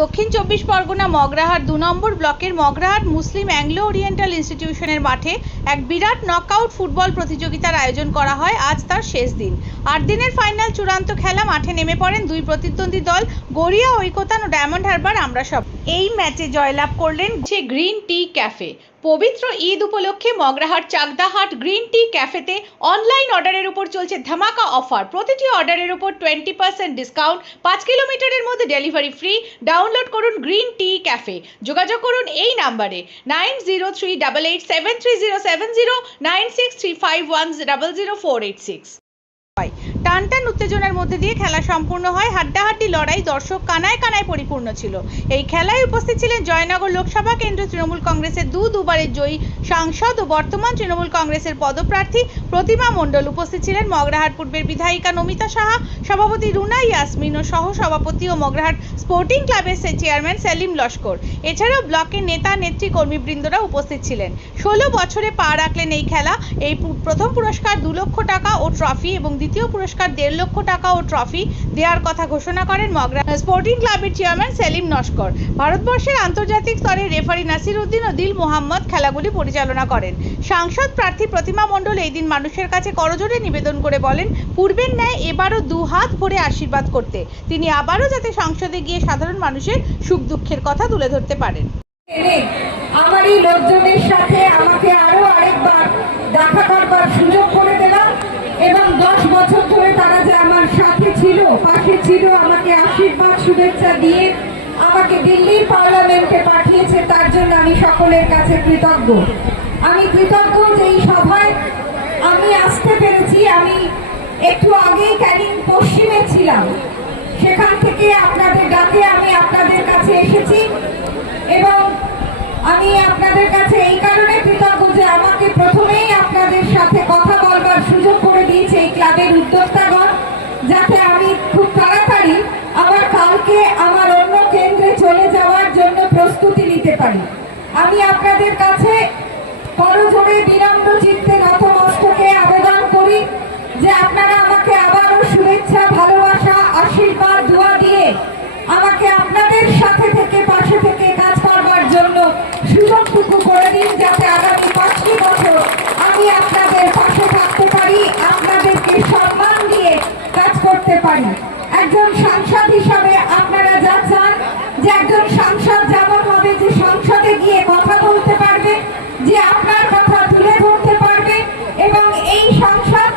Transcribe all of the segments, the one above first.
দক্ষিণ চব্বিশ পরগনা মগরাহাট ২ নম্বর ব্লকের মগরাহাট মুসলিম অ্যাংলো ওরিয়েন্টাল ইনস্টিটিউশনের মাঠে এক বিরাট নকআউট ফুটবল প্রতিযোগিতার আয়োজন করা হয়। আজ তার শেষ দিন। ৮ দিনের ফাইনাল চূড়ান্ত খেলা মাঠে নেমে পড়েন দুই প্রতিদ্বন্দ্বী দল গড়িয়া ঐকতান ও ডায়মন্ড হারবার আমরা সব। এই ম্যাচে জয়লাভ করলেন গ্রিন টি ক্যাফে। পবিত্র ঈদ উপলক্ষে মগরাহাট চাকদাহাট গ্রিন টি ক্যাফেতে অনলাইন অর্ডারের উপর চলছে ধামাকা অফার। প্রতিটি অর্ডারের উপর 20% ডিসকাউন্ট, 5 কিলোমিটারের মধ্যে ডেলিভারি ফ্রি। ডাউনলোড করুন গ্রিন টি ক্যাফে। যোগাযোগ করুন এই নাম্বারে 9038873070, 9635100486। টানটান উত্তেজনার মধ্যে দিয়ে খেলা সম্পূর্ণ হয়। হাড্ডাহাড্ডি লড়াই, দর্শক কানায় কানায় পরিপূর্ণ ছিল। এই খেলায় উপস্থিত ছিলেন জয়নগর লোকসভা কেন্দ্র তৃণমূল কংগ্রেসের দুবারের জয়ী সাংসদ ও বর্তমান তৃণমূল কংগ্রেসের পদপ্রার্থী প্রতিমা মণ্ডল। উপস্থিত ছিলেন মগরাহাট পূর্বের বিধায়িকা নমিতা সাহা, সভাপতি রুনা ইয়াসমিন ও সহ সভাপতি ও মগরাহাট স্পোর্টিং ক্লাবের চেয়ারম্যান সেলিম লস্কর। এছাড়াও ব্লকের নেতা নেত্রী কর্মীবৃন্দরা উপস্থিত ছিলেন। 16 বছরে পা রাখলেন এই খেলা। এই প্রথম পুরস্কার 2 লক্ষ টাকা ও ট্রফি এবং দ্বিতীয় পুরস্কার 1.5 লক্ষ টাকা ও ট্রফি দেওয়ার কথা ঘোষণা করেন মগরাহাট স্পোর্টিং ক্লাবের চেয়ারম্যান সেলিম লস্কর। ভারতবর্ষের আন্তর্জাতিক স্তরের রেফারি নাসির উদ্দিন ও দিল মোহাম্মদ খেলাগুলি পরিচালনা করেন। সাংসদ প্রার্থী প্রতিমা মণ্ডল এই দিন মানুষের কাছে করজোড়ে নিবেদন করে বলেন, পূর্বের ন্যায় এবারও 2 হাত ভরে আশীর্বাদ করতে। তিনি আবারও যাতে সংসদে গিয়ে সাধারণ মানুষের সুখ দুঃখের কথা তুলে ধরতে পারেন। আমার এই লোকজনের সাথে আমাকে আরো আরেকবার দেখা করবার সুযোগ করে দিলাম এবং 10 বছর ধরে তারা যে আমার সাথে ছিল, পাশে ছিল, আমাকে আশীর্বাদ শুভেচ্ছা দিয়ে আমাকে দিল্লির পার্লামেন্টে পাঠিয়েছে, তার জন্য আমি সকলের কাছে কৃতজ্ঞ। আমি কৃতজ্ঞ যে এই সভায় আমি আসতে পেরেছি। আমি একটু আগেই ক্যানিং পশ্চিমে ছিলাম, সেখান থেকে আপনাদের ডাকে আমি আপনাদের কাছে এসেছি এবং আমি আপনাদের কাছে এই কারণে কৃতজ্ঞ যে আমাকে প্রথমেই আপনাদের সাথে কথা বলবার সুযোগ করে দিয়েছে এই ক্লাবের উদ্যোক্তাগণ, যাতে আমি খুব তাড়াতাড়ি আবার কালকে আমার অন্য কেন্দ্রে চলে যাওয়ার জন্য প্রস্তুতি নিতে পারি। আমি আপনাদের কাছে করজোড়ে বিনম্র চিত্তে নতমস্তকে আবেদন করি যে আপনারা আমাকে আবারও শুভেচ্ছা, ভালোবাসা, আশীর্বাদ, দোয়া দিয়ে আমাকে আপনাদের সাথে থেকে পাশে থেকে কাজ করবার জন্য সুযোগটুকু করে দিন, যাতে আগামী 5টি বছর আমি আপনাদের পাশে থাকতে পারি, আপনাদেরকে সম্মান দিয়ে কাজ করতে পারি। একজন সাংসদ হিসাবে আপনারা যা চান যে একজন সাংসদ যেমন হবে যে সংসদে গিয়ে কথা বলতে পারবে, যে আপনার কথা তুলে ধরতে পারবে এবং এই সংসদ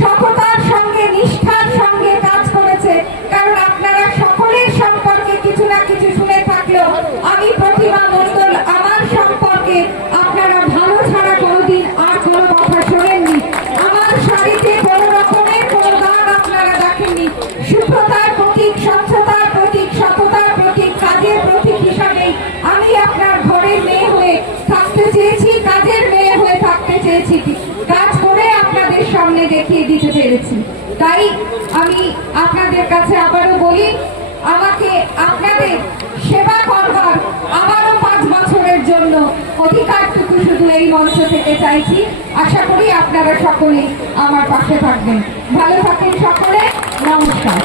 সততার সঙ্গে, নিষ্ঠার সঙ্গে কাজ করেছে। কারণ আপনারা সকলের সম্পর্কে কিছু না কিছু শুনে থাকলেও আমি প্রতিমা মণ্ডল আমার সম্পর্কে আপনারা ভালো ছাড়া কোনোদিন আর কোনো কথা শোনেননি। আমার শাড়িতে কোনো রকমের কোনো দাগ আপনারা দেখেননি। শুভ্রতার প্রতীক, স্বচ্ছতার প্রতীক, সততার প্রতীক, কাজের প্রতীক হিসাবেই আমি আপনার ঘরের মেয়ে হয়ে থাকতে চেয়েছি, কাজের মেয়ে হয়ে থাকতে চেয়েছি, কাজ করে আপনাদের সামনে দেখিয়ে দিতে পেরেছি। তাই আমি আপনাদের কাছে আবারও বলি, আমাকে আপনাদের সেবা করবার আবারও 5 বছরের জন্য অধিকারটুকু শুধু এই মঞ্চ থেকে চাইছি। আশা করি আপনারা সকলেই আমার পাশে থাকবেন। ভালো থাকেন সকলে। নমস্কার।